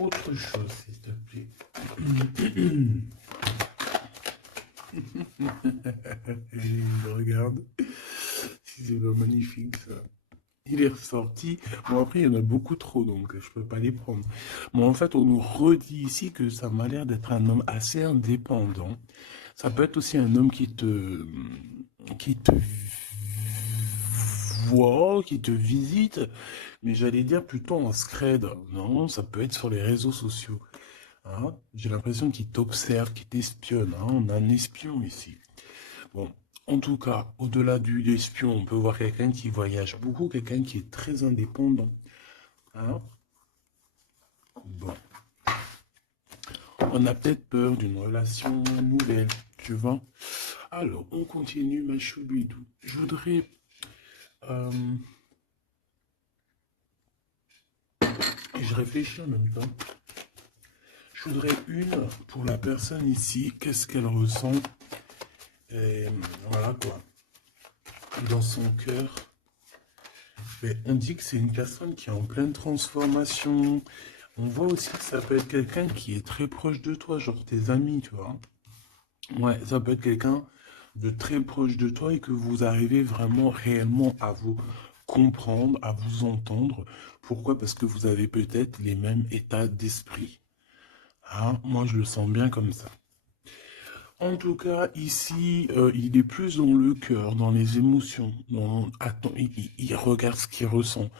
Autre chose, s'il te plaît. Regarde. C'est pas magnifique, ça. Il est ressorti. Bon, après, il y en a beaucoup trop, donc je peux pas les prendre. Mais en fait, on nous redit ici que ça m'a l'air d'être un homme assez indépendant. Ça peut être aussi un homme qui te voit, qui te visite, mais j'allais dire plutôt en scred. Non, ça peut être sur les réseaux sociaux. Hein. J'ai l'impression qu'il t'observe, qu'il t'espionne. Hein. On a un espion ici. Bon, en tout cas, au-delà du espion, on peut voir quelqu'un qui voyage beaucoup, quelqu'un qui est très indépendant. Hein. Bon, on a peut-être peur d'une relation nouvelle, tu vois. Alors, on continue, ma choubidou. Je voudrais... euh, je réfléchis en même temps. Je voudrais une pour la personne ici. Qu'est-ce qu'elle ressent? Et voilà quoi. Dans son cœur. Mais on dit que c'est une personne qui est en pleine transformation. On voit aussi que ça peut être quelqu'un qui est très proche de toi, genre tes amis, tu vois. Ouais, ça peut être quelqu'un de très proche de toi et que vous arrivez vraiment réellement à vous comprendre, à vous entendre. Pourquoi? Parce que vous avez peut-être les mêmes états d'esprit. Hein, moi, je le sens bien comme ça. En tout cas, ici, il est plus dans le cœur, dans les émotions. Attends, il regarde ce qu'il ressent.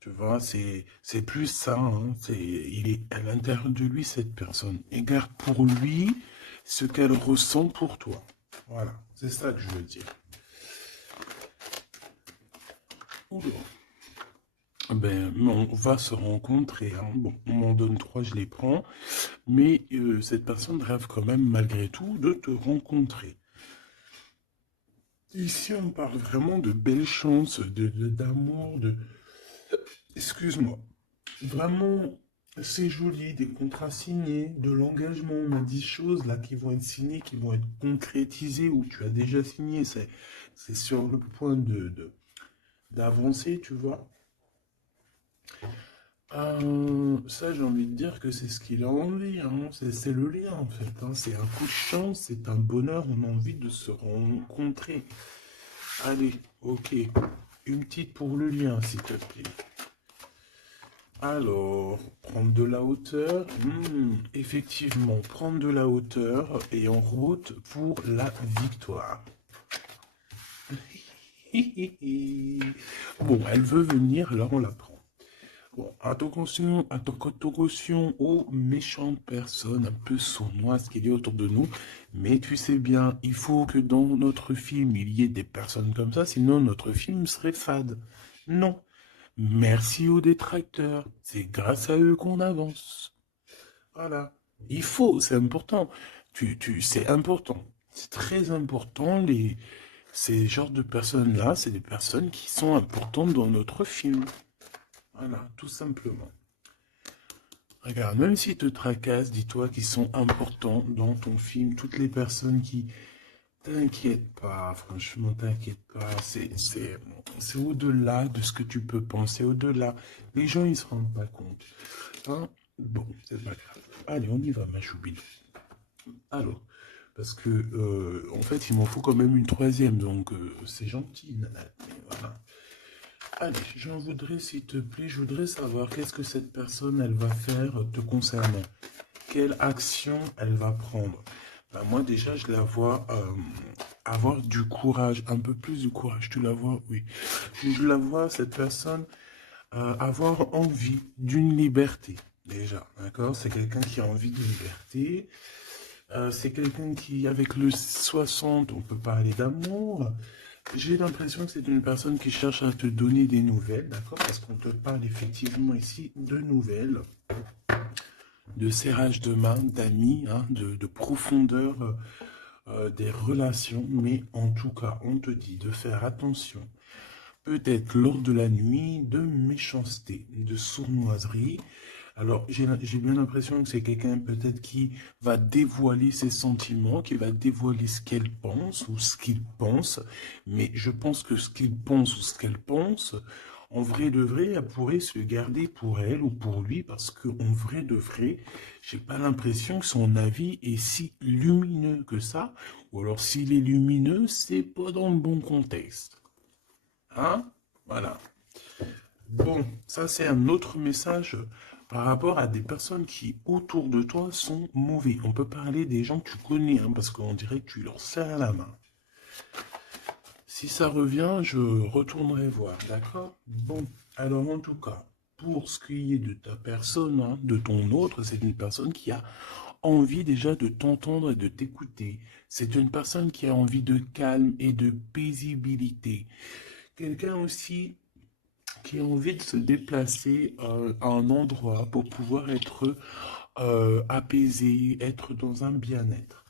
Tu vois, c'est plus ça. Hein, il est à l'intérieur de lui, cette personne. Et garde pour lui ce qu'elle ressent pour toi. Voilà, c'est ça que je veux dire. Oula. Ben, on va se rencontrer. Hein. Bon, on m'en donne trois, je les prends. Mais cette personne rêve quand même, malgré tout, de te rencontrer. Ici, on parle vraiment de belles chances, d'amour, de... Excuse-moi. Vraiment, c'est joli, des contrats signés, de l'engagement. On a 10 choses là qui vont être signées, qui vont être concrétisées ou tu as déjà signé. C'est sur le point d'avancer, tu vois. Ça, j'ai envie de dire que c'est ce qu'il a envie. Hein. C'est le lien en fait. Hein. C'est un coup de chance, c'est un bonheur. On a envie de se rencontrer. Allez, ok. Une petite pour le lien, s'il te plaît. Alors, prendre de la hauteur. Effectivement, prendre de la hauteur et en route pour la victoire. Bon, elle veut venir, alors on la prend. Bon, attention aux méchantes personnes un peu sournoises qu'il y a autour de nous. Mais tu sais bien, il faut que dans notre film, il y ait des personnes comme ça, sinon notre film serait fade. Non. Merci aux détracteurs. C'est grâce à eux qu'on avance. Voilà. Il faut, c'est important. C'est important. C'est très important. Ces genres de personnes-là, c'est des personnes qui sont importantes dans notre film. Voilà, tout simplement. Regarde, même s'ils te tracassent, dis-toi qu'ils sont importants dans ton film. Toutes les personnes qui... T'inquiète pas, franchement, t'inquiète pas. C'est au-delà de ce que tu peux penser, au-delà. Les gens, ils se rendent pas compte. Hein? Bon, c'est pas grave. Allez, on y va, ma choubine. Alors, parce que, en fait, il m'en faut quand même une troisième, donc c'est gentil, nana. Mais voilà. Allez, j'en voudrais, s'il te plaît, je voudrais savoir qu'est-ce que cette personne, elle va faire te concernant. Quelle action elle va prendre. Ben moi, déjà, je la vois avoir du courage, un peu plus de courage. Tu la vois, oui. Je la vois, cette personne, avoir envie d'une liberté, déjà. D'accord? C'est quelqu'un qui a envie de liberté. C'est quelqu'un qui, avec le 60, on peut parler d'amour. J'ai l'impression que c'est une personne qui cherche à te donner des nouvelles, d'accord? Parce qu'on te parle effectivement ici de nouvelles, de serrage de main, d'amis, hein, de profondeur des relations. Mais en tout cas, on te dit de faire attention. Peut-être lors de la nuit, de méchanceté, de sournoiserie. Alors, j'ai bien l'impression que c'est quelqu'un peut-être qui va dévoiler ses sentiments, qui va dévoiler ce qu'elle pense ou ce qu'il pense. Mais je pense que ce qu'il pense ou ce qu'elle pense, En vrai de vrai, elle pourrait se garder pour elle ou pour lui parce qu'en vrai de vrai, j'ai pas l'impression que son avis est si lumineux que ça. Ou alors s'il est lumineux, c'est pas dans le bon contexte. Hein? Voilà. Bon, ça c'est un autre message par rapport à des personnes qui autour de toi sont mauvais. On peut parler des gens que tu connais, hein, parce qu'on dirait que tu leur serres la main. Si ça revient, je retournerai voir, d'accord? Bon, alors en tout cas, pour ce qui est de ta personne, hein, de ton autre, c'est une personne qui a envie déjà de t'entendre et de t'écouter. C'est une personne qui a envie de calme et de paisibilité. Quelqu'un aussi qui a envie de se déplacer à un endroit pour pouvoir être apaisé, être dans un bien-être.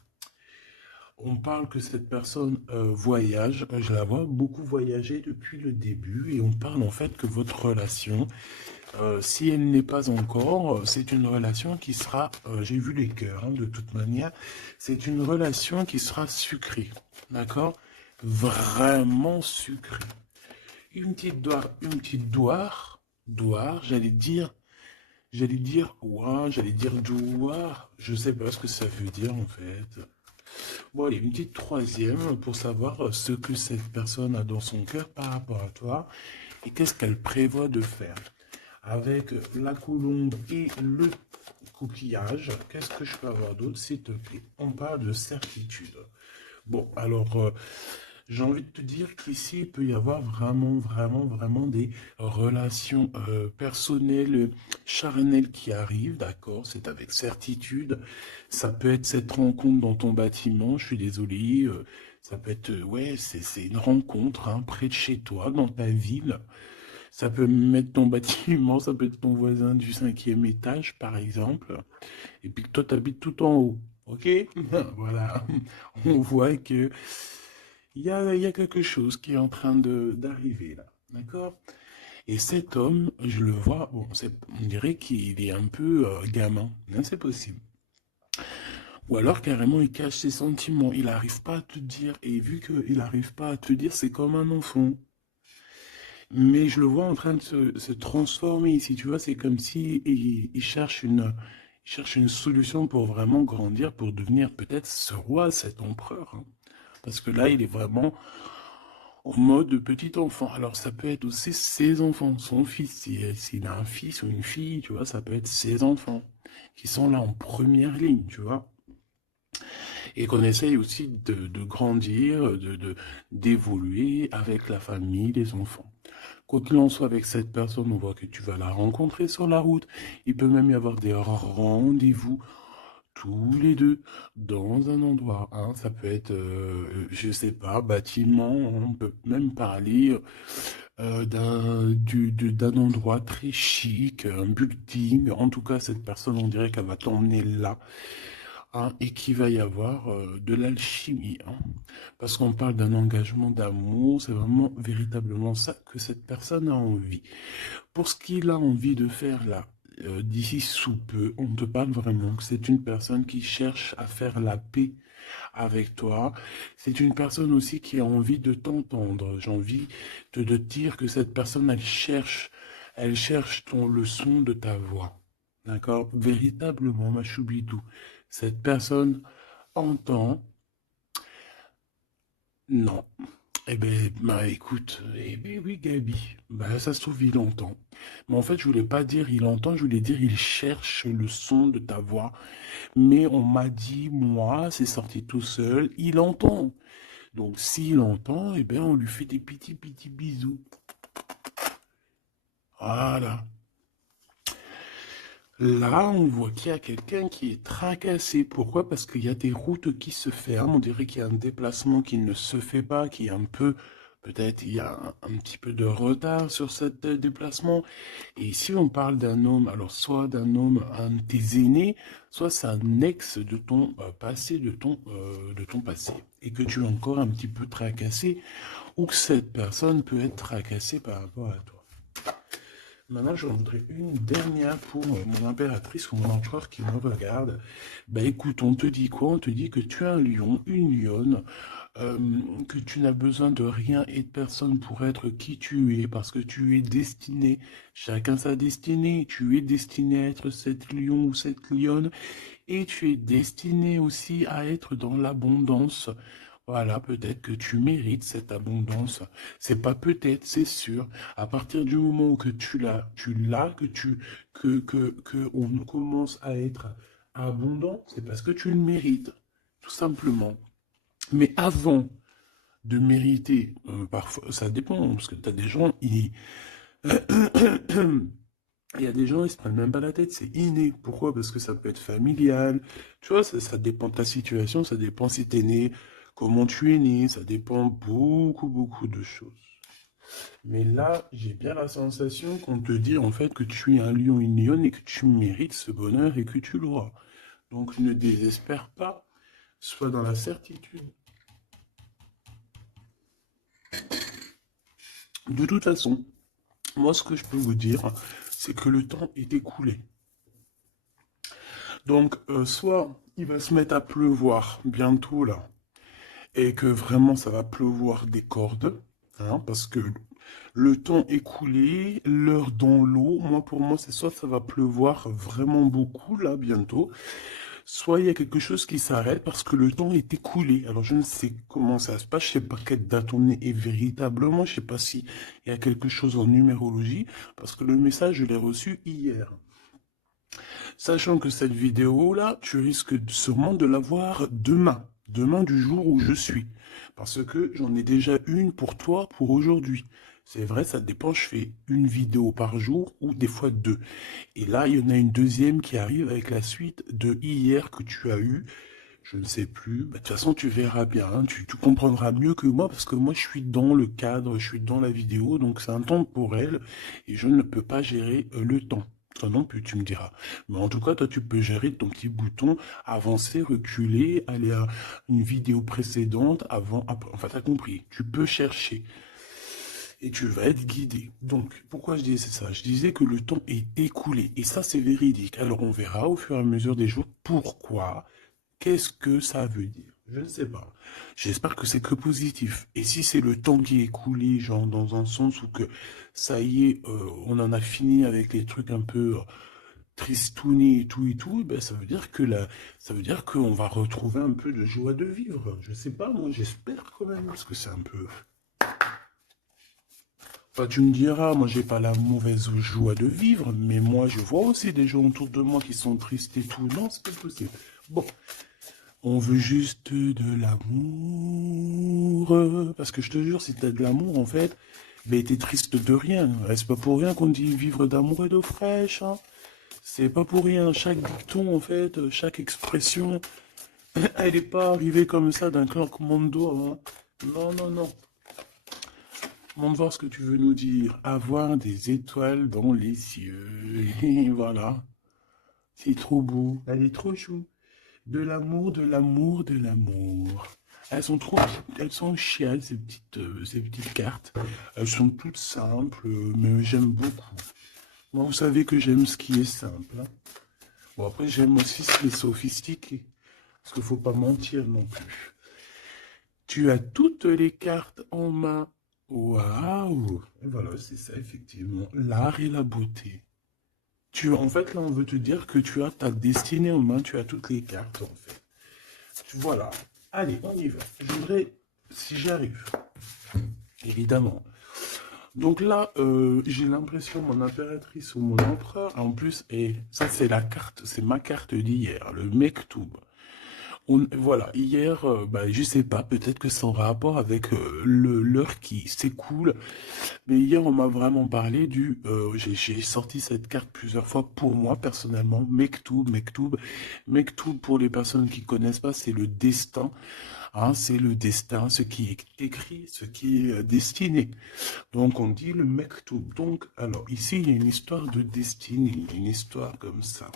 On parle que cette personne voyage, je la vois beaucoup voyager depuis le début et on parle en fait que votre relation, si elle n'est pas encore, c'est une relation qui sera, j'ai vu les cœurs hein, de toute manière, c'est une relation qui sera sucrée, d'accord? Vraiment sucrée. Une petite doire, ouah, j'allais dire douar, je sais pas ce que ça veut dire en fait. Bon, allez, une petite troisième pour savoir ce que cette personne a dans son cœur par rapport à toi et qu'est-ce qu'elle prévoit de faire. Avec la colombe et le coquillage, qu'est-ce que je peux avoir d'autre, s'il te plaît? On parle de certitude. Bon, alors, j'ai envie de te dire qu'ici, il peut y avoir vraiment des relations personnelles, charnelles qui arrivent, d'accord? C'est avec certitude. Ça peut être cette rencontre dans ton bâtiment, je suis désolé. Ça peut être, ouais, c'est une rencontre hein, près de chez toi, dans ta ville. Ça peut mettre ton bâtiment, ça peut être ton voisin du 5e étage, par exemple. Et puis toi, tu habites tout en haut. Ok? Voilà. On voit que il y a quelque chose qui est en train d'arriver là. D'accord? Et cet homme, je le vois, bon, on dirait qu'il est un peu gamin. Hein, c'est possible. Ou alors carrément il cache ses sentiments. Il n'arrive pas à te dire. Et vu qu'il n'arrive pas à te dire, c'est comme un enfant. Mais je le vois en train de se transformer ici. Tu vois, c'est comme si il cherche une solution pour vraiment grandir, pour devenir peut-être ce roi, cet empereur. Hein. Parce que là, il est vraiment en mode petit enfant. Alors ça peut être aussi ses enfants, son fils. S'il a un fils ou une fille, tu vois, ça peut être ses enfants qui sont là en première ligne, tu vois. Et qu'on essaye aussi de grandir, d'évoluer avec la famille, les enfants. Quoi qu'il en soit avec cette personne, on voit que tu vas la rencontrer sur la route. Il peut même y avoir des rendez-vous tous les deux dans un endroit. Hein. Ça peut être, je sais pas, bâtiment. On peut même parler d'un endroit très chic, un building. En tout cas, cette personne, on dirait qu'elle va t'emmener là. Hein, et qu'il va y avoir de l'alchimie. Hein. Parce qu'on parle d'un engagement d'amour, c'est vraiment véritablement ça que cette personne a envie. Pour ce qu'il a envie de faire là, d'ici sous peu, on te parle vraiment que c'est une personne qui cherche à faire la paix avec toi. C'est une personne aussi qui a envie de t'entendre. J'ai envie de te dire que cette personne, elle cherche le son de ta voix. D'accord? Véritablement, ma choubidou. Cette personne entend. Non. Eh ben, bah écoute, eh ben oui, Gabi. Bah ça se trouve, il entend. Mais en fait, je voulais pas dire il entend, je voulais dire il cherche le son de ta voix. Mais on m'a dit, moi, c'est sorti tout seul, il entend. Donc s'il entend, eh ben on lui fait des petits bisous. Voilà. Là, on voit qu'il y a quelqu'un qui est tracassé. Pourquoi? Parce qu'il y a des routes qui se ferment. On dirait qu'il y a un déplacement qui ne se fait pas, qui est un peu, peut-être, il y a un petit peu de retard sur ce déplacement. Et ici, on parle d'un homme, alors soit d'un homme, un de tes aînés, soit c'est un ex de ton passé, de ton passé. Et que tu es encore un petit peu tracassé, ou que cette personne peut être tracassée par rapport à toi. Maintenant, j'en voudrais une dernière pour mon impératrice ou mon empereur qui me regarde. Bah écoute, on te dit quoi? On te dit que tu es un lion, une lionne, euh, que tu n'as besoin de rien et de personne pour être qui tu es, parce que tu es destiné, chacun sa destinée, tu es destiné à être cette lion ou cette lionne, et tu es destiné aussi à être dans l'abondance. Voilà, peut-être que tu mérites cette abondance. C'est pas peut-être, c'est sûr. À partir du moment où que tu l'as, que on commence à être abondant, c'est parce que tu le mérites, tout simplement. Mais avant de mériter, parfois, ça dépend, parce que tu as des gens, il y a des gens, ils se prennent même pas la tête, c'est inné. Pourquoi? Parce que ça peut être familial. Tu vois, ça dépend de ta situation, ça dépend si t'es né, comment tu es né, ça dépend beaucoup de choses. Mais là, j'ai bien la sensation qu'on te dit en fait que tu es un lion, une lionne et que tu mérites ce bonheur et que tu l'auras. Donc ne désespère pas, sois dans la certitude. De toute façon, moi ce que je peux vous dire, c'est que le temps est écoulé. Donc, soit il va se mettre à pleuvoir bientôt là, et que vraiment ça va pleuvoir des cordes, hein, parce que le temps écoulé, l'heure dans l'eau, moi pour moi c'est soit ça va pleuvoir vraiment beaucoup là bientôt, soit il y a quelque chose qui s'arrête parce que le temps est écoulé. Alors je ne sais comment ça se passe, je sais pas quelle date on est et véritablement, je sais pas si il y a quelque chose en numérologie, parce que le message je l'ai reçu hier. Sachant que cette vidéo-là, tu risques sûrement de la voir demain. Demain du jour où je suis. Parce que j'en ai déjà une pour toi pour aujourd'hui. C'est vrai, ça dépend, je fais une vidéo par jour ou des fois deux. Et là, il y en a une deuxième qui arrive avec la suite de hier que tu as eu. Je ne sais plus. Bah, de toute façon, tu verras bien. Hein. Tu comprendras mieux que moi parce que moi, je suis dans le cadre, je suis dans la vidéo. Donc, c'est un temps pour elle et je ne peux pas gérer le temps. Toi non plus, tu me diras. Mais en tout cas, toi, tu peux gérer ton petit bouton, avancer, reculer, aller à une vidéo précédente, avant, après. Enfin, t'as compris. Tu peux chercher et tu vas être guidé. Donc, pourquoi je disais ça? Je disais que le temps est écoulé et ça, c'est véridique. Alors, on verra au fur et à mesure des jours pourquoi. Qu'est-ce que ça veut dire? Je ne sais pas. J'espère que c'est que positif. Et si c'est le temps qui est écoulé, genre dans un sens où que ça y est, on en a fini avec les trucs un peu tristounés et tout, ben ça veut dire que ça veut dire qu'on va retrouver un peu de joie de vivre. Je sais pas, moi j'espère quand même, parce que c'est un peu. Enfin, tu me diras, moi j'ai pas la mauvaise joie de vivre, mais moi je vois aussi des gens autour de moi qui sont tristes et tout. Non, c'est pas possible. Bon, on veut juste de l'amour. Parce que je te jure, si t'as de l'amour, en fait, ben t'es triste de rien. C'est pas pour rien qu'on dit vivre d'amour et d'eau fraîche. Hein. C'est pas pour rien. Chaque dicton, en fait, chaque expression, elle est pas arrivée comme ça d'un claquement de doigts. Hein. Non, non, non. Montre voir ce que tu veux nous dire. Avoir des étoiles dans les cieux. Et voilà. C'est trop beau. Elle est trop chou. De l'amour, de l'amour, de l'amour. Elles sont chiales, ces petites cartes. Elles sont toutes simples, mais j'aime beaucoup. Moi, vous savez que j'aime ce qui est simple. Hein. Bon, après, j'aime aussi ce qui est sophistiqué. Parce qu'il faut pas mentir non plus. Tu as toutes les cartes en main. Waouh! Et voilà, c'est ça, effectivement. L'art et la beauté. En fait, là, on veut te dire que tu as ta destinée en main, tu as toutes les cartes, en fait. Voilà. Allez, on y va. Je voudrais, si j'arrive, évidemment. Donc là, j'ai l'impression, mon impératrice ou mon empereur, en plus, et ça c'est la carte, c'est ma carte d'hier, le Mektoub. Voilà, hier, bah, je sais pas, peut-être que c'est en rapport avec l'heure qui s'écoule, mais hier on m'a vraiment parlé j'ai sorti cette carte plusieurs fois pour moi personnellement, Mektoub pour les personnes qui connaissent pas, c'est le destin, hein, c'est le destin, ce qui est écrit, ce qui est destiné. Donc on dit le Mektoub. Donc, alors ici il y a une histoire de destinée, une histoire comme ça.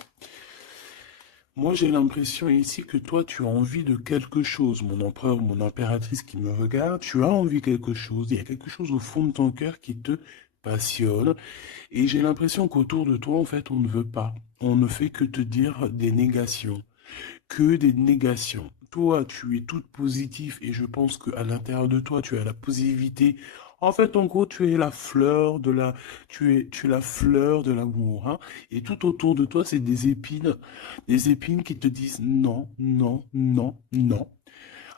Moi, j'ai l'impression ici que toi, tu as envie de quelque chose, mon empereur, mon impératrice qui me regarde, tu as envie de quelque chose, il y a quelque chose au fond de ton cœur qui te passionne. Et j'ai l'impression qu'autour de toi, en fait, on ne veut pas. On ne fait que te dire des négations. Que des négations. Toi, tu es toute positive et je pense qu'à l'intérieur de toi, tu as la positivité. En fait, en gros, tu es la fleur de la, tu es la fleur de l'amour, hein. Et tout autour de toi, c'est des épines qui te disent non, non, non, non.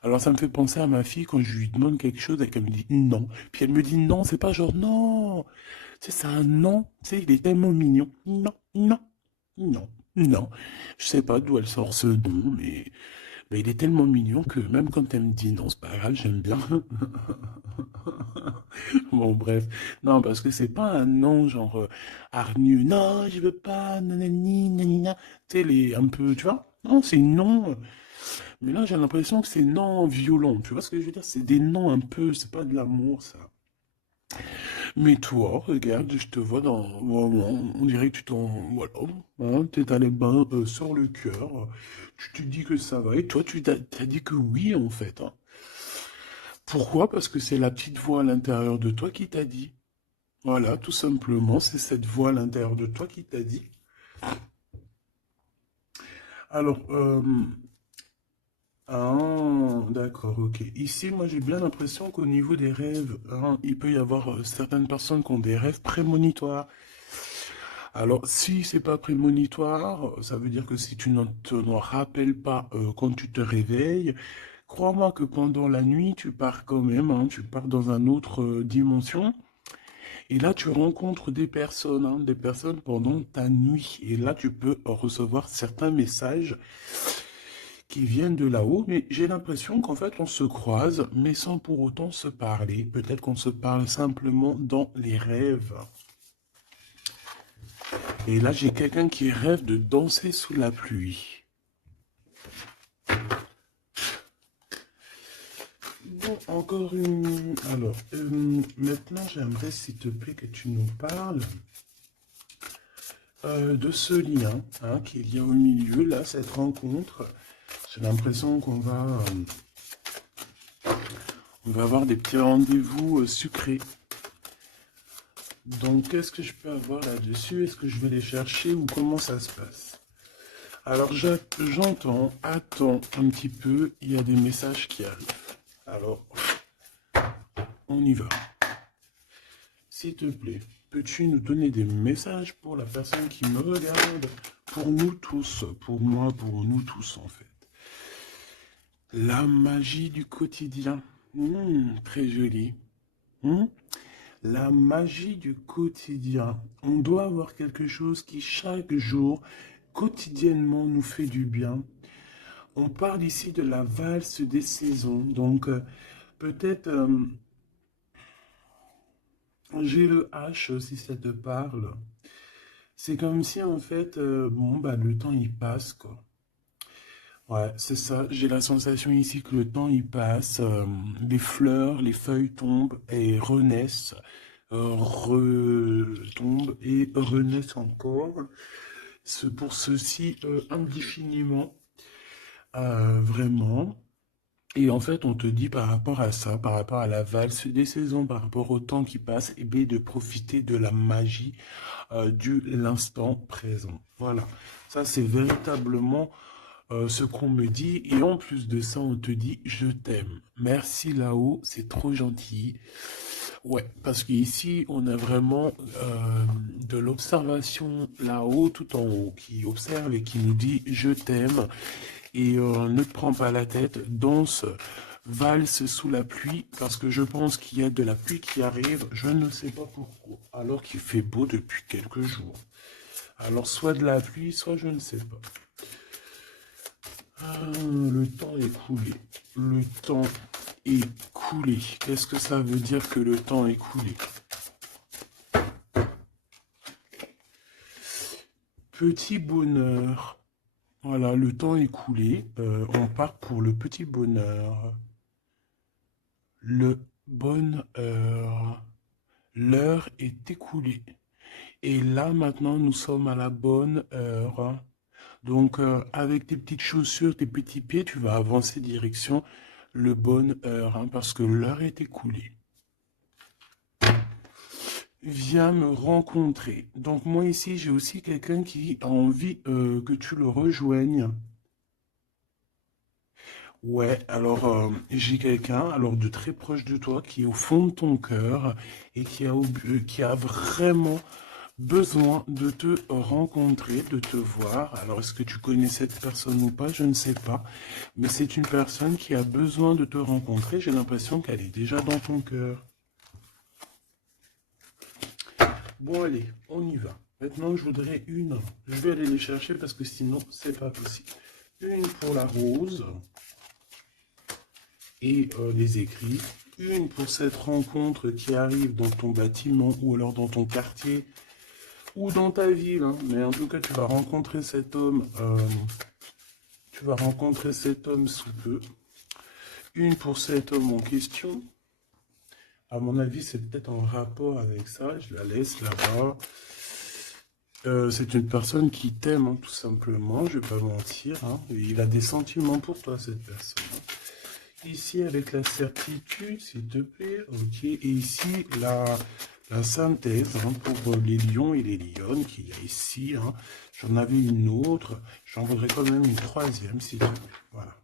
Alors, ça me fait penser à ma fille quand je lui demande quelque chose et qu'elle me dit non. Puis elle me dit non, c'est pas genre non. C'est un non. Tu sais, il est tellement mignon. Non, non, non, non. Je sais pas d'où elle sort ce nom, mais il est tellement mignon que même quand elle me dit non, c'est pas grave, j'aime bien. Bon, bref. Non, parce que c'est pas un non genre hargneux. Non, je veux pas, nanani, nanina. Tu sais, les un peu, tu vois? Non, c'est non. Mais là, j'ai l'impression que c'est non violent. Tu vois ce que je veux dire? C'est des noms un peu, c'est pas de l'amour, ça. Mais toi, regarde, je te vois dans... On dirait que tu t'en... Voilà, hein, t'es allé ben, sur le cœur. Tu te dis que ça va. Et toi, t'as dit que oui, en fait, hein. Pourquoi? Parce que c'est la petite voix à l'intérieur de toi qui t'a dit. Voilà, tout simplement, c'est cette voix à l'intérieur de toi qui t'a dit. Alors, ah, d'accord, ok. Ici, moi, j'ai bien l'impression qu'au niveau des rêves, hein, il peut y avoir certaines personnes qui ont des rêves prémonitoires. Alors, si c'est pas prémonitoire, ça veut dire que si tu ne te rappelles pas quand tu te réveilles, crois-moi que pendant la nuit, tu pars quand même, hein, tu pars dans une autre dimension. Et là, tu rencontres des personnes pendant ta nuit. Et là, tu peux recevoir certains messages qui viennent de là-haut. Mais j'ai l'impression qu'en fait, on se croise, mais sans pour autant se parler. Peut-être qu'on se parle simplement dans les rêves. Et là, j'ai quelqu'un qui rêve de danser sous la pluie. Bon, encore une... Alors, maintenant, j'aimerais, s'il te plaît, que tu nous parles de ce lien hein, qu'il y a au milieu, là, cette rencontre. J'ai l'impression on va avoir des petits rendez-vous sucrés. Donc, qu'est-ce que je peux avoir là-dessus? Est-ce que je vais les chercher ou comment ça se passe? Alors, j'entends, attends un petit peu, il y a des messages qui arrivent. Alors, on y va. S'il te plaît, peux-tu nous donner des messages pour la personne qui me regarde? Pour nous tous, pour moi, pour nous tous en fait. La magie du quotidien. Très joli. Hmm. La magie du quotidien. On doit avoir quelque chose qui chaque jour, quotidiennement, nous fait du bien. On parle ici de la valse des saisons. Donc, peut-être, j'ai le H si ça te parle. C'est comme si, en fait, bon, bah, le temps, il passe, quoi. Ouais, c'est ça. J'ai la sensation ici que le temps, il passe. Les fleurs, les feuilles tombent et renaissent. Retombent et renaissent encore. Pour ceci, indéfiniment. Vraiment. Et en fait, on te dit par rapport à ça, par rapport à la valse des saisons, par rapport au temps qui passe, et bien de profiter de la magie du l'instant présent. Voilà. Ça, c'est véritablement ce qu'on me dit. Et en plus de ça, on te dit je t'aime. Merci là-haut, c'est trop gentil. Ouais, parce qu'ici, on a vraiment de l'observation là-haut, tout en haut, qui observe et qui nous dit je t'aime. Et ne te prends pas la tête, danse, valse sous la pluie, parce que je pense qu'il y a de la pluie qui arrive, je ne sais pas pourquoi, alors qu'il fait beau depuis quelques jours. Alors soit de la pluie, soit je ne sais pas. Le temps est coulé. Le temps est coulé. Qu'est-ce que ça veut dire que le temps est coulé? Petit bonheur. Voilà, le temps est coulé. On part pour le petit bonheur. Le bonheur. L'heure est écoulée. Et là, maintenant, nous sommes à la bonne heure. Donc, avec tes petites chaussures, tes petits pieds, tu vas avancer direction le bonne heure, hein, parce que l'heure est écoulée. viens me rencontrer. Donc moi ici, j'ai aussi quelqu'un qui a envie que tu le rejoignes. Ouais, alors j'ai quelqu'un alors de très proche de toi qui est au fond de ton cœur et qui a vraiment besoin de te rencontrer, de te voir. Alors est-ce que tu connais cette personne ou pas? Je ne sais pas. Mais c'est une personne qui a besoin de te rencontrer. J'ai l'impression qu'elle est déjà dans ton cœur. Bon, allez, on y va. Maintenant, je voudrais une. Je vais aller les chercher parce que sinon, c'est pas possible. Une pour la rose et les écrits. Une pour cette rencontre qui arrive dans ton bâtiment ou alors dans ton quartier ou dans ta ville. Hein. Mais en tout cas, tu vas rencontrer cet homme. Tu vas rencontrer cet homme sous peu. Une pour cet homme en question. À mon avis, c'est peut-être en rapport avec ça. Je la laisse là-bas. C'est une personne qui t'aime, hein, tout simplement. Je vais pas mentir. Hein. Il a des sentiments pour toi, cette personne. Ici, avec la certitude, s'il te plaît. Ok. Et ici, la synthèse hein, pour les lions et les lionnes qu'il y a ici. Hein. J'en avais une autre. J'en voudrais quand même une troisième, s'il te plaît. Voilà.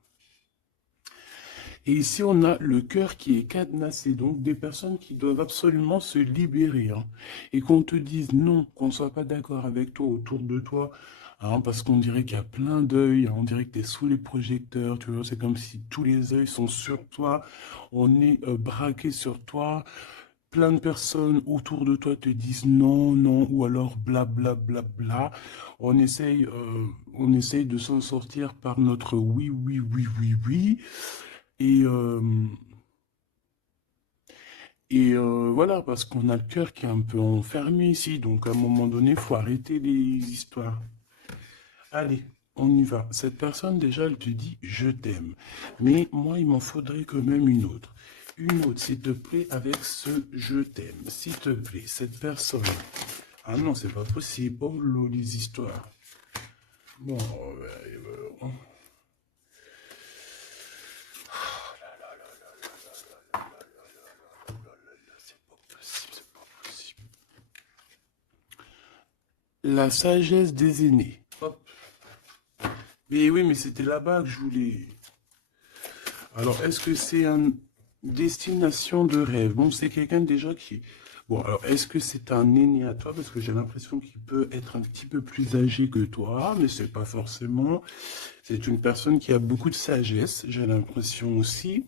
Et ici, on a le cœur qui est cadenassé, donc des personnes qui doivent absolument se libérer. Hein, et qu'on te dise non, qu'on ne soit pas d'accord avec toi autour de toi, hein, parce qu'on dirait qu'il y a plein d'œils, hein, on dirait que tu es sous les projecteurs, tu vois, c'est comme si tous les œils sont sur toi, on est braqué sur toi, plein de personnes autour de toi te disent non, non, ou alors bla bla bla bla. On essaye de s'en sortir par notre oui, oui, oui, oui, oui. Et, euh, voilà, parce qu'on a le cœur qui est un peu enfermé ici. Donc à un moment donné, il faut arrêter les histoires. Allez, on y va. Cette personne, déjà, elle te dit je t'aime. Mais moi, il m'en faudrait quand même une autre. Une autre, s'il te plaît, avec ce je t'aime. S'il te plaît, cette personne. Ah non, c'est pas possible. Oh, là, les histoires. Bon, c'est pas possible, c'est pas possible. La sagesse des aînés. Hop. Mais oui, mais c'était là-bas que je voulais. Alors, est-ce que c'est une destination de rêve? Bon, c'est quelqu'un déjà qui... Bon, alors, est-ce que c'est un aîné à toi? Parce que j'ai l'impression qu'il peut être un petit peu plus âgé que toi, mais c'est pas forcément. C'est une personne qui a beaucoup de sagesse, j'ai l'impression aussi.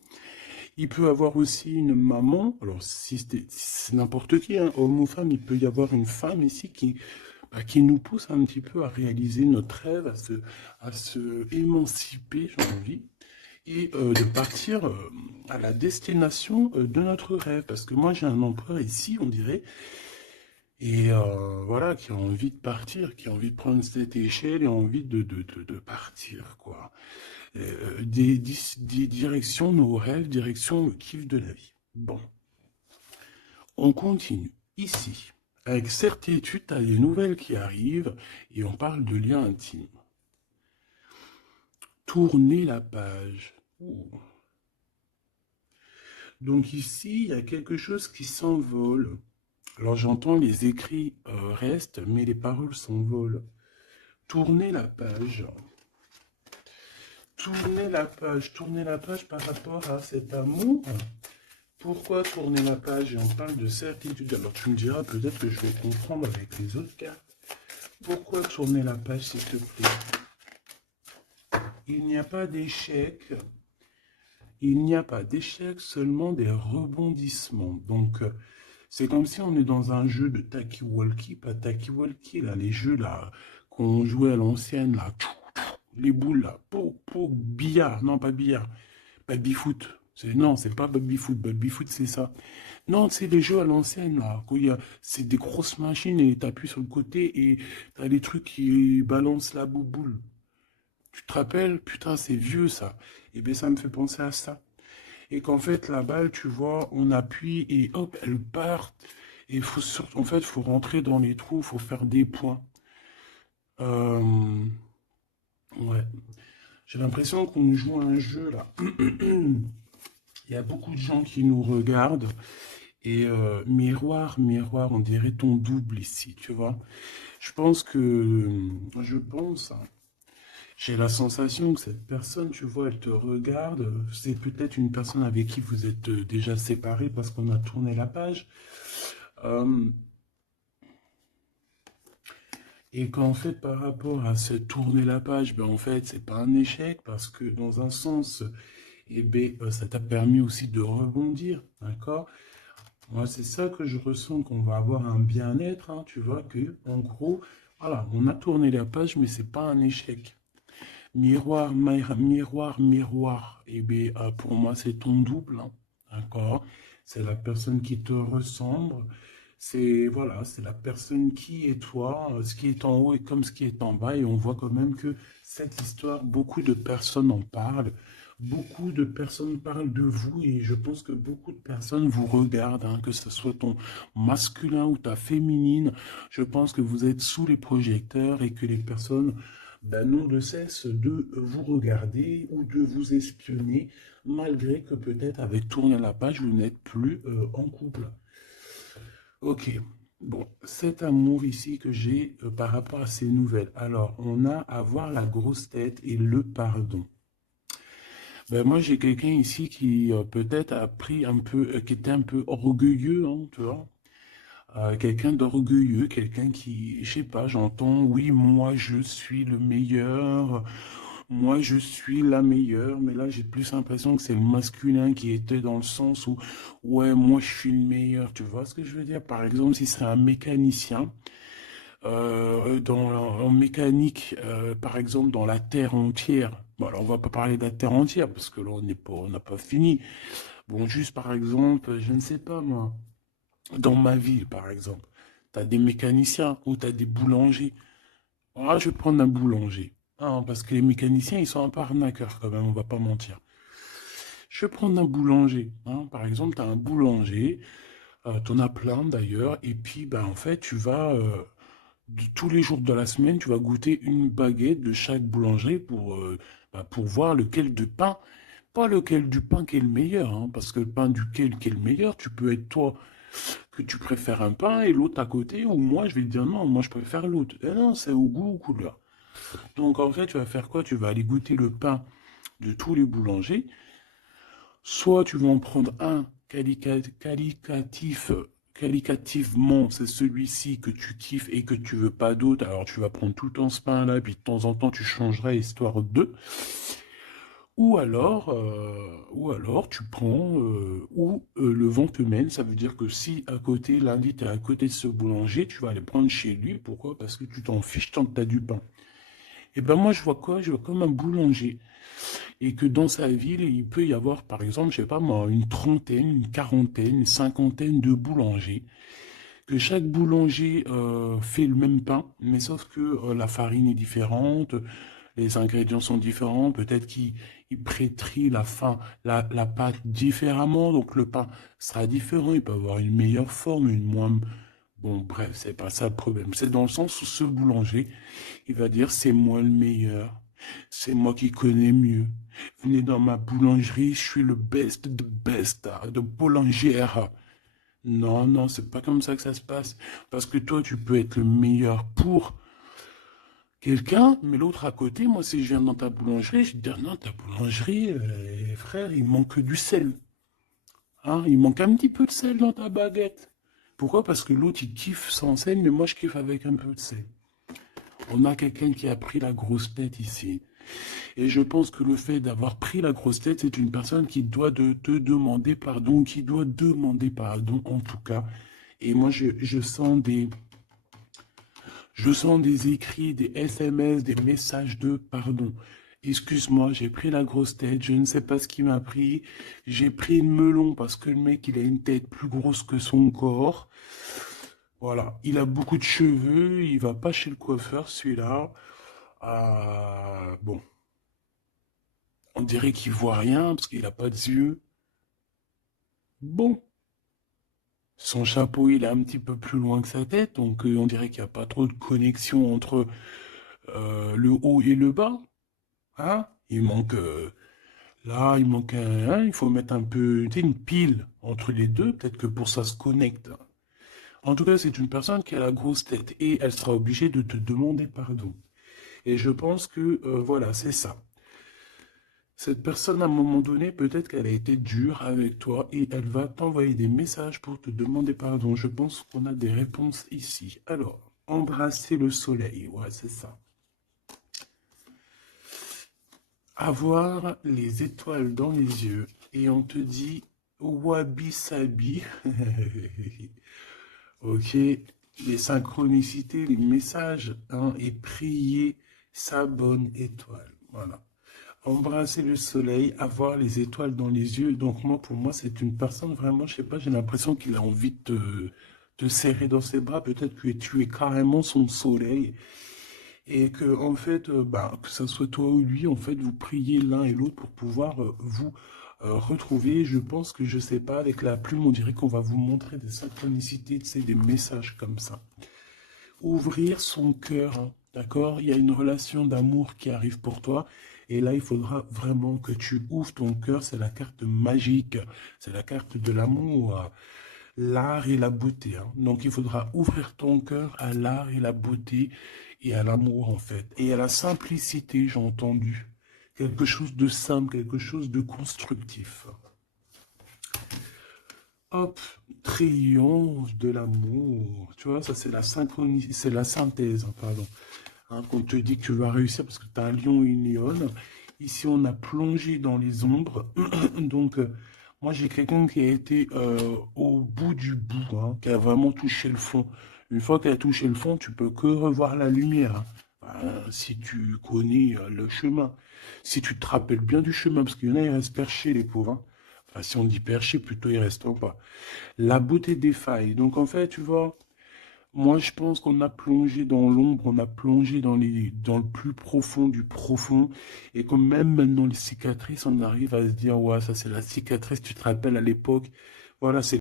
Il peut avoir aussi une maman. Alors, si c'est n'importe qui, hein, homme ou femme, il peut y avoir une femme ici qui nous pousse un petit peu à réaliser notre rêve, à se émanciper, j'ai envie, et de partir à la destination de notre rêve. Parce que moi, j'ai un empereur ici, on dirait, et voilà, qui a envie de partir, qui a envie de prendre cette échelle et envie de partir, quoi. Des directions, nos rêves, direction le kiff de la vie. Bon, on continue. Ici, avec certitude, tu as des nouvelles qui arrivent et on parle de liens intimes. Tourner la page. Ouh. Donc ici, il y a quelque chose qui s'envole. Alors j'entends les écrits restent, mais les paroles s'envolent. Tourner la page. Tourner la page par rapport à cet amour. Pourquoi tourner la page? Et on parle de certitude. Alors tu me diras peut-être que je vais comprendre avec les autres cartes. Pourquoi tourner la page, s'il te plaît? Il n'y a pas d'échec. Il n'y a pas d'échec, seulement des rebondissements. Donc, c'est comme si on est dans un jeu de Taki-Walkie, pas Taki-Walkie, là, les jeux là qu'on jouait à l'ancienne, là, les boules là, pour billard, non pas billard, baby-foot. Non, c'est pas baby-foot, baby-foot c'est ça. Non, c'est les jeux à l'ancienne là, c'est des grosses machines et t'appuies sur le côté et t'as des trucs qui balancent la bouboule. Tu te rappelles? Putain, c'est vieux ça. Et bien ça me fait penser à ça. Et qu'en fait, la balle, tu vois, on appuie et hop, elle part. Et en fait, il faut rentrer dans les trous, il faut faire des points. Euh, ouais. J'ai l'impression qu'on joue à un jeu là. Il y a beaucoup de gens qui nous regardent Et miroir, miroir, on dirait ton double ici, tu vois. Je pense, hein, j'ai la sensation que cette personne, tu vois, elle te regarde. C'est peut-être une personne avec qui vous êtes déjà séparés parce qu'on a tourné la page. Euh, et qu'en fait, par rapport à se tourner la page, ben en fait, c'est pas un échec parce que dans un sens, eh ben, ça t'a permis aussi de rebondir, d'accord? Moi, c'est ça que je ressens, qu'on va avoir un bien-être, hein, tu vois, que, en gros, voilà, on a tourné la page, mais c'est pas un échec. Miroir, miroir, miroir. Eh bien, pour moi, c'est ton double, hein, d'accord? C'est la personne qui te ressemble. C'est, voilà, c'est la personne qui est toi. Ce qui est en haut est comme ce qui est en bas. Et on voit quand même que cette histoire, beaucoup de personnes en parlent. Beaucoup de personnes parlent de vous et je pense que beaucoup de personnes vous regardent, hein, que ce soit ton masculin ou ta féminine. Je pense que vous êtes sous les projecteurs et que les personnes ben, n'ont de cesse de vous regarder ou de vous espionner, malgré que peut-être avec tourner la page, vous n'êtes plus en couple. Ok. Bon, cet amour ici que j'ai par rapport à ces nouvelles. Alors, on a à voir la grosse tête et le pardon. Ben, moi, j'ai quelqu'un ici qui peut-être a pris un peu, qui était un peu orgueilleux, hein, tu vois. Quelqu'un d'orgueilleux, quelqu'un qui, je sais pas, j'entends, oui, moi, je suis le meilleur, moi, je suis la meilleure, mais là, j'ai plus l'impression que c'est le masculin qui était dans le sens où, ouais, moi, je suis le meilleur, tu vois ce que je veux dire? Par exemple, si c'est un mécanicien, en mécanique, par exemple, dans la Terre entière, bon, alors, on va pas parler de la Terre entière, parce que là, on n'a pas fini. Bon, juste, par exemple, je ne sais pas, moi, dans ma ville, par exemple, tu as des mécaniciens ou tu as des boulangers. Ah, je vais prendre un boulanger. Ah, parce que les mécaniciens, ils sont un peu arnaqueurs quand même, on va pas mentir. Je vais prendre un boulanger, hein. Par exemple, tu as un boulanger, tu en as plein d'ailleurs, et puis ben, en fait, tu vas, tous les jours de la semaine, tu vas goûter une baguette de chaque boulangerie pour voir lequel de pain, pas lequel du pain qui est le meilleur, hein, parce que le pain duquel qui est le meilleur, tu peux être toi, que tu préfères un pain et l'autre à côté, ou moi, je vais te dire non, moi, je préfère l'autre. Et non, c'est au goût, aux couleurs. Donc en fait, tu vas faire quoi? Tu vas aller goûter le pain de tous les boulangers. Soit tu vas en prendre un qualitativement, c'est celui-ci que tu kiffes et que tu veux pas d'autre. Alors tu vas prendre tout en ce pain-là, puis de temps en temps tu changeras histoire de. Ou alors tu prends où le vent te mène. Ça veut dire que si à côté, lundi, tu es à côté de ce boulanger, tu vas aller prendre chez lui. Pourquoi? Parce que tu t'en fiches tant que tu as du pain. Et ben moi, je vois quoi? Je vois comme un boulanger. Et que dans sa ville, il peut y avoir, par exemple, je sais pas moi, une trentaine, une quarantaine, une cinquantaine de boulangers. Que chaque boulanger fait le même pain, mais sauf que la farine est différente, les ingrédients sont différents, peut-être qu'il pétrit la pâte différemment, donc le pain sera différent, il peut avoir une meilleure forme, une moins... Bon, bref, c'est pas ça le problème. C'est dans le sens où ce boulanger, il va dire c'est moi le meilleur, c'est moi qui connais mieux. Venez dans ma boulangerie, je suis le best de best, de boulangère. Non, non, c'est pas comme ça que ça se passe. Parce que toi, tu peux être le meilleur pour quelqu'un, mais l'autre à côté, moi, si je viens dans ta boulangerie, je vais te dire non, ta boulangerie, frère, il manque du sel. Hein, il manque un petit peu de sel dans ta baguette. Pourquoi? Parce que l'autre, il kiffe sans sel, mais moi, je kiffe avec un peu de sel. On a quelqu'un qui a pris la grosse tête ici. Et je pense que le fait d'avoir pris la grosse tête, c'est une personne qui doit te demander pardon, qui doit demander pardon en tout cas. Et moi, je sens des écrits, des SMS, des messages de pardon. Excuse-moi, j'ai pris la grosse tête, je ne sais pas ce qui m'a pris. J'ai pris le melon parce que le mec, il a une tête plus grosse que son corps. Voilà, il a beaucoup de cheveux, il va pas chez le coiffeur, celui-là. Bon, on dirait qu'il voit rien parce qu'il a pas de yeux. Bon, son chapeau, il est un petit peu plus loin que sa tête, donc on dirait qu'il n'y a pas trop de connexion entre le haut et le bas. Hein? Il manque Là, il manque il faut mettre un peu, tu sais, une pile entre les deux, peut-être que pour ça se connecte. En tout cas, c'est une personne qui a la grosse tête et elle sera obligée de te demander pardon. Et je pense que, voilà, c'est ça. Cette personne, à un moment donné, peut-être qu'elle a été dure avec toi et elle va t'envoyer des messages pour te demander pardon. Je pense qu'on a des réponses ici. Alors, embrasser le soleil, ouais, c'est ça. Avoir les étoiles dans les yeux et on te dit wabi sabi. Ok, les synchronicités, les messages, hein, et prier sa bonne étoile. Voilà. Embrasser le soleil, avoir les étoiles dans les yeux. Donc moi, pour moi, c'est une personne vraiment, je sais pas, j'ai l'impression qu'il a envie de te serrer dans ses bras. Peut-être que tu es carrément son soleil. Et que, en fait, bah, que ce soit toi ou lui, en fait, vous priez l'un et l'autre pour pouvoir vous retrouver. Je pense que, je sais pas, avec la plume, on dirait qu'on va vous montrer des synchronicités, tu sais, des messages comme ça. Ouvrir son cœur, hein, d'accord? Il y a une relation d'amour qui arrive pour toi. Et là, il faudra vraiment que tu ouvres ton cœur. C'est la carte magique. C'est la carte de l'amour, l'art et la beauté, hein. Donc, il faudra ouvrir ton cœur à l'art et la beauté et à l'amour, en fait. Et à la simplicité, j'ai entendu. Quelque chose de simple, quelque chose de constructif. Hop, triomphe de l'amour. Tu vois, ça, c'est la synchronie, c'est la synthèse, hein, pardon. Hein, qu'on te dit que tu vas réussir parce que tu as un lion et une lionne. Ici, on a plongé dans les ombres. Donc, moi, j'ai quelqu'un qui a été au bout du bout, hein, qui a vraiment touché le fond. Une fois qu'elle a touché le fond, tu peux que revoir la lumière, hein. Si tu connais le chemin, si tu te rappelles bien du chemin, parce qu'il y en a, ils restent perchés, les pauvres, hein. Enfin, si on dit perchés, plutôt ils restent en pas. La beauté des failles. Donc, en fait, tu vois, moi, je pense qu'on a plongé dans l'ombre, on a plongé dans le plus profond du profond. Et comme même maintenant les cicatrices, on arrive à se dire, ouais, ça c'est la cicatrice, tu te rappelles à l'époque. Voilà, c'est